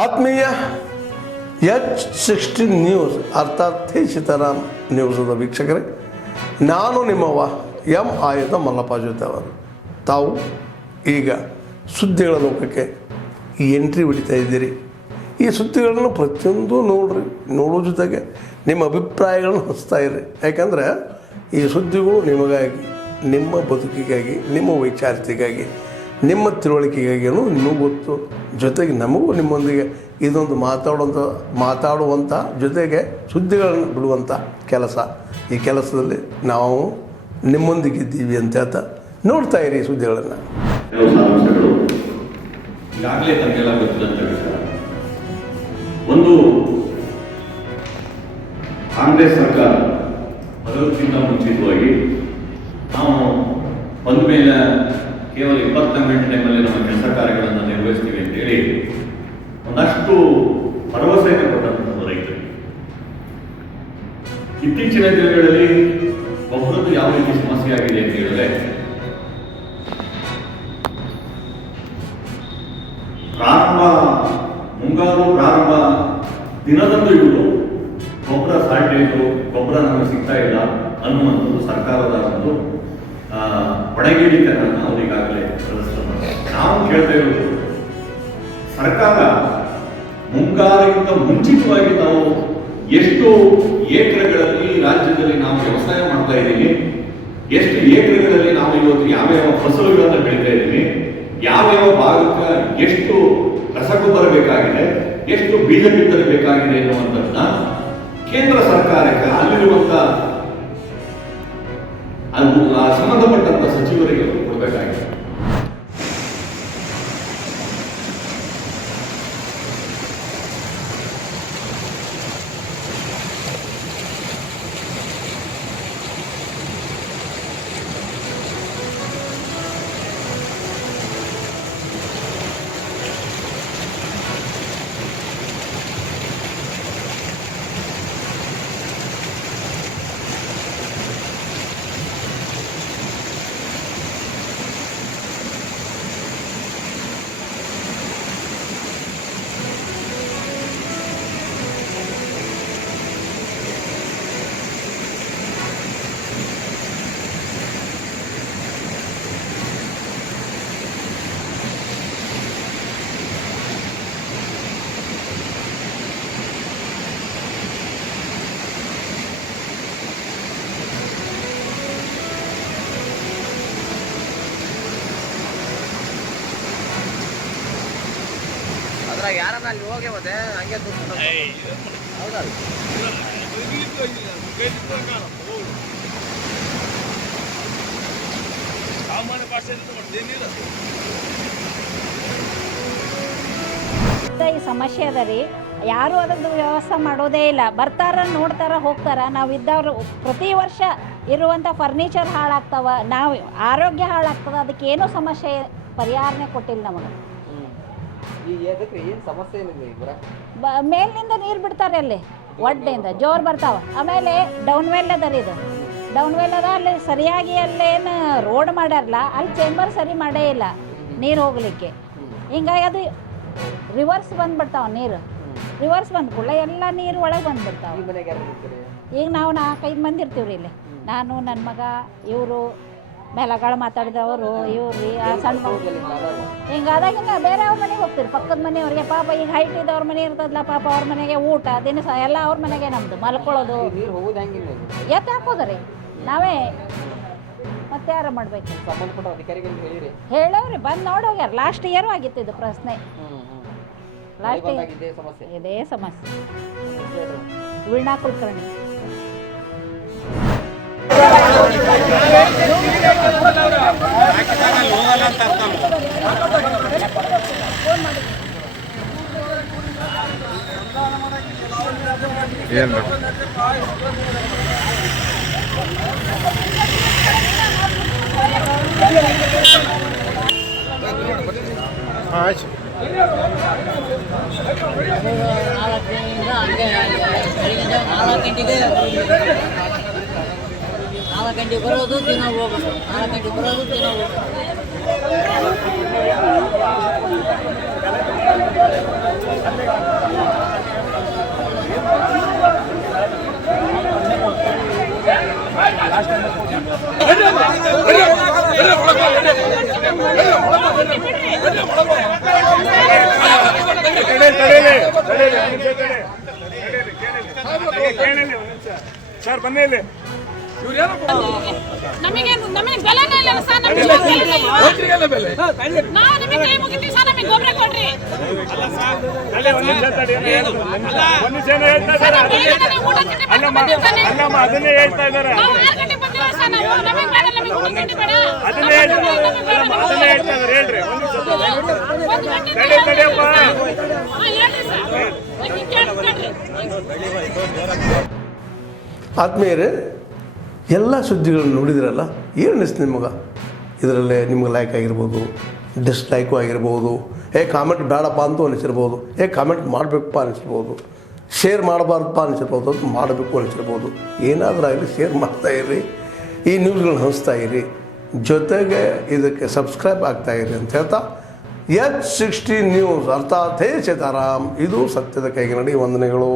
ಆತ್ಮೀಯ H16 news ಅರ್ಥಾತ್ ಹೇ ಸೀತಾರಾಮ್ ನ್ಯೂಸದ ವೀಕ್ಷಕರೇ, ನಾನು ನಿಮ್ಮವ ಎಂ ಆಯುಧ ಮಲ್ಲಪ್ಪ ಜೊತೆ ಅವರು. ತಾವು ಈಗ ಸುದ್ದಿಗಳ ಲೋಕಕ್ಕೆ ಎಂಟ್ರಿ ಹೊಡಿತಾ ಇದ್ದೀರಿ. ಈ ಸುದ್ದಿಗಳನ್ನು ಪ್ರತಿಯೊಂದು ನೋಡೋ ಜೊತೆಗೆ ನಿಮ್ಮ ಅಭಿಪ್ರಾಯಗಳನ್ನು ಹಚ್ತಾ ಇರಿ. ಯಾಕಂದರೆ ಈ ಸುದ್ದಿಗಳು ನಿಮಗಾಗಿ, ನಿಮ್ಮ ಬದುಕಿಗಾಗಿ, ನಿಮ್ಮ ವೈಚಾರಿಕೆಗಾಗಿ, ನಿಮ್ಮ ತಿಳುವಳಿಕೆಗಾಗಿಯೂ ನಿಮಗೂ ಗೊತ್ತು. ಜೊತೆಗೆ ನಮಗೂ ನಿಮ್ಮೊಂದಿಗೆ ಇದೊಂದು ಮಾತಾಡುವಂಥ ಜೊತೆಗೆ ಸುದ್ದಿಗಳನ್ನು ಬಿಡುವಂಥ ಕೆಲಸ. ಈ ಕೆಲಸದಲ್ಲಿ ನಾವು ನಿಮ್ಮೊಂದಿಗಿದ್ದೀವಿ ಅಂತ ಹೇಳ್ತಾ ನೋಡ್ತಾ ಇರಿ ಈ ಸುದ್ದಿಗಳನ್ನು. ಈಗಾಗಲೇ ತಮಗೆಲ್ಲ ಗೊತ್ತಿದ್ದಂಥ ವಿಚಾರ, ಒಂದು ಕಾಂಗ್ರೆಸ್ ಸರ್ಕಾರ ಬರೋದಕ್ಕಿಂತ ಮುಂಚಿತವಾಗಿ ನಾವು ಬಂದ ಮೇಲೆ ಕೇವಲ 20 ಮಿನಿಟ್ ಟೈಮಲ್ಲಿ ನಮ್ಮ ಕೆಲಸ ಕಾರ್ಯಗಳನ್ನು ನಿರ್ವಹಿಸ್ತೀವಿ ಅಂತೇಳಿ ಒಂದಷ್ಟು ಭರವಸೆಯನ್ನು ಕೊಟ್ಟಂಥದ್ದು ರೈತರಿಗೆ. ಇತ್ತೀಚಿನ ದಿನಗಳಲ್ಲಿ ಗೊಬ್ಬರದ್ದು ಯಾವ ರೀತಿ ಸಮಸ್ಯೆ ಆಗಿದೆ ಅಂತ ಹೇಳಿದ್ರೆ, ಮುಂಗಾರು ಪ್ರಾರಂಭ ದಿನದಂದು ಇವರು ಗೊಬ್ಬರ ಸಾಲ್ಟೇಜು, ಗೊಬ್ಬರ ನಮಗೆ ಸಿಗ್ತಾ ಇಲ್ಲ ಅನ್ನುವಂಥದ್ದು ಸರ್ಕಾರದ ಒಂದು ಹೊಣೆಗೇಡಿತನ ನಾವು ಈಗಾಗಲೇ ಪ್ರದರ್ಶನ ಮಾಡ್ತೀವಿ. ನಾವು ಕೇಳ್ತಾ ಇರೋದು, ಸರ್ಕಾರ ಮುಂಗಾರಿಗಿಂತ ಮುಂಚಿತವಾಗಿ ನಾವು ಎಷ್ಟು ಎಕರೆಗಳಲ್ಲಿ ರಾಜ್ಯದಲ್ಲಿ ನಾವು ವ್ಯವಸಾಯ ಮಾಡ್ತಾ ಇದ್ದೀವಿ, ಎಷ್ಟು ಎಕರೆಗಳಲ್ಲಿ ನಾವು ಇವತ್ತು ಯಾವ್ಯಾವ ಫಸಲುಗಳನ್ನು ಬೆಳೀತಾ ಇದ್ದೀವಿ, ಯಾವ್ಯಾವ ಭಾಗಕ್ಕೆ ಎಷ್ಟು ರಸಗೊಬ್ಬರ ಬೇಕಾಗಿದೆ, ಎಷ್ಟು ಬೀಜ ಬಿತ್ತನೆ ಬೇಕಾಗಿದೆ ಎನ್ನುವಂಥದ್ದನ್ನ ಕೇಂದ್ರ ಸರ್ಕಾರಕ್ಕೆ ಅಲ್ಲಿರುವಂಥ ಸಂಬಂಧಪಟ್ಟಂತ ಸಚಿವರಿಗೆ ಕೊಡಬೇಕಾಗಿದೆ. ಯಾರನ್ನ ಅಲ್ಲಿ ಹೋಗಿ ಮತ್ತೆ ಹಂಗೆ ಹೌದಾ ಸಾಮಾನ್ಯ ಭಾಷೆ ಈ ಸಮಸ್ಯೆ ಅದ ರೀ. ಯಾರು ಅದನ್ನು ವ್ಯವಸ್ಥೆ ಮಾಡೋದೇ ಇಲ್ಲ. ಬರ್ತಾರ, ನೋಡ್ತಾರ, ಹೋಗ್ತಾರ. ನಾವು ಇದ್ದವ್ರು ಪ್ರತಿ ವರ್ಷ ಇರುವಂಥ ಫರ್ನಿಚರ್ ಹಾಳಾಗ್ತಾವ, ನಾವು ಆರೋಗ್ಯ ಹಾಳಾಗ್ತದ. ಅದಕ್ಕೆ ಏನೂ ಸಮಸ್ಯೆ ಪರಿಹಾರನೇ ಕೊಟ್ಟಿಲ್ಲ ನಮಗೆ. ಮೇಲಿನಿಂದ ನೀರು ಬಿಡ್ತಾರೆ, ಅಲ್ಲಿ ಒಡ್ಡೆಯಿಂದ ಜೋರು ಬರ್ತಾವ. ಆಮೇಲೆ ಡೌನ್ ವೆಲ್ ಅದ ರೀ, ಇದು ಡೌನ್ ವೆಲ್ ಅದ. ಅಲ್ಲಿ ಸರಿಯಾಗಿ ಅಲ್ಲೇನು ರೋಡ್ ಮಾಡ್ಯಾರಲ್ಲ, ಅಲ್ಲಿ ಚೇಂಬರ್ ಸರಿ ಮಾಡೇ ಇಲ್ಲ ನೀರು ಹೋಗ್ಲಿಕ್ಕೆ. ಹಿಂಗಾಗಿ ಅದು ರಿವರ್ಸ್ ಬಂದ್ಬಿಡ್ತಾವ ನೀರು. ರಿವರ್ಸ್ ಬಂದ ಕೂಡಲೇ ಎಲ್ಲ ನೀರು ಒಳಗೆ ಬಂದ್ಬಿಡ್ತಾವ. ಈಗ ನಾವು 4-5 ಮಂದಿ ಇರ್ತೀವಿ ರೀ ಇಲ್ಲಿ. ನಾನು, ನನ್ನ ಮಗ, ಇವರು ಮೇಲಗಳು ಮಾತಾಡಿದವರು, ಇವ್ರಿ ಸಣ್ಣ ಹಿಂಗಾದಾಗ ಬೇರೆ ಅವ್ರ ಮನೆಗೆ ಹೋಗ್ತೀರಿ. ಪಕ್ಕದ ಮನೆಯವ್ರಿಗೆ ಪಾಪ ಈಗ ಹೈಟ್ ಇದ್ದವ್ರ ಮನೆ ಇರ್ತದಲ್ಲ, ಪಾಪ ಅವ್ರ ಮನೆಗೆ ಊಟ ದಿನಸ ಎಲ್ಲ ಅವ್ರ ಮನೆಗೆ. ನಮ್ದು ಮಲ್ಕೊಳ್ಳೋದು ಎತ್ತ ಹಾಕೋದ್ರಿ ನಾವೇ. ಮತ್ತೆ ಯಾರು ಮಾಡ್ಬೇಕು? ಹೇಳವ್ರಿ, ಬಂದು ನೋಡೋಗ್ಯಾರ. ಲಾಸ್ಟ್ ಇಯರ್ ಆಗಿತ್ತು ಇದು ಪ್ರಶ್ನೆ. ಲಾಸ್ಟ್ ಇದೇ ಸಮಸ್ಯೆ. ವೀಣಾ ಕುಲಕರ್ಣಿ. ಏನು ಆಯ್ತು. ನಾಲ್ಕು ಗಂಟೆಗೆ ಬರೋದು ದಿನ ಹೋಗೋದು, 4 ಗಂಟೆಗೆ ಬರೋದು ದಿನ ಹೋಗೋದು. ಸರ್ ಬನ್ನಿ ಇಲ್ಲಿ. ನಮಗೆ ಬೆಲೆನೇ ಇಲ್ಲ ಸರ್, ನಮಗೆ ಬೆಲೆ ನಾವು ನಿಮಗೆ ಕೈ ಮುಗಿತೀವಿ ಸರ್, ನಮಗೆ ಗೊಬ್ಬರ ಕೊಡ್ರಿ. ಅದನ್ನೇ ಹೇಳ್ತಾ ಇದ್ದಾರೆ. ನಾವು 6 ಗಂಟೆ ಬಂದಿಲ್ಲ ಸರ್, ನಾವು ನಮಗೆ ಬೇಡ, ನಮಗೆ 1 ಗಂಟೆ ಬೇಡ. ಅದನ್ನೇ ಹೇಳ್ತಾ ಇದ್ದಾರೆ. ಹೇಳ್ರಿ ತಡೆಯಪ್ಪ. ಹೇಳ್ರಿ ಸರ್, ಕೇಳ್ರಿ. ಆತ್ಮೀಯರೇ, ಎಲ್ಲ ಸುದ್ದಿಗಳನ್ನು ನೋಡಿದ್ರಲ್ಲ, ಏನು ಅನಿಸ್ತು ನಿಮಗೆ? ಇದರಲ್ಲೇ ನಿಮ್ಗೆ ಲೈಕ್ ಆಗಿರ್ಬೋದು, ಡಿಸ್ಲೈಕು ಆಗಿರ್ಬೋದು, ಕಾಮೆಂಟ್ ಬೇಡಪ್ಪ ಅಂತೂ ಅನಿಸಿರ್ಬೋದು, ಕಾಮೆಂಟ್ ಮಾಡಬೇಕಪ್ಪ ಅನಿಸಿರ್ಬೋದು, ಶೇರ್ ಮಾಡಬಾರ್ದಪ್ಪ ಅನಿಸಿರ್ಬೋದು, ಅದು ಮಾಡಬೇಕು ಅನಿಸಿರ್ಬೋದು. ಏನಾದರೂ ಆಗಲಿ ಶೇರ್ ಮಾಡ್ತಾಯಿರಿ, ಈ ನ್ಯೂಸ್ಗಳನ್ನ ಹಂಚ್ತಾ ಇರಿ, ಜೊತೆಗೆ ಇದಕ್ಕೆ ಸಬ್ಸ್ಕ್ರೈಬ್ ಆಗ್ತಾಯಿರಿ ಅಂತ ಹೇಳ್ತಾ H16 ನ್ಯೂಸ್ ಅರ್ಥಾತ್ ಹೇ ಸೀತಾರಾಮ್, ಇದು ಸತ್ಯದ ಕೈಗೆ ನಡಿ. ವಂದನೆಗಳು.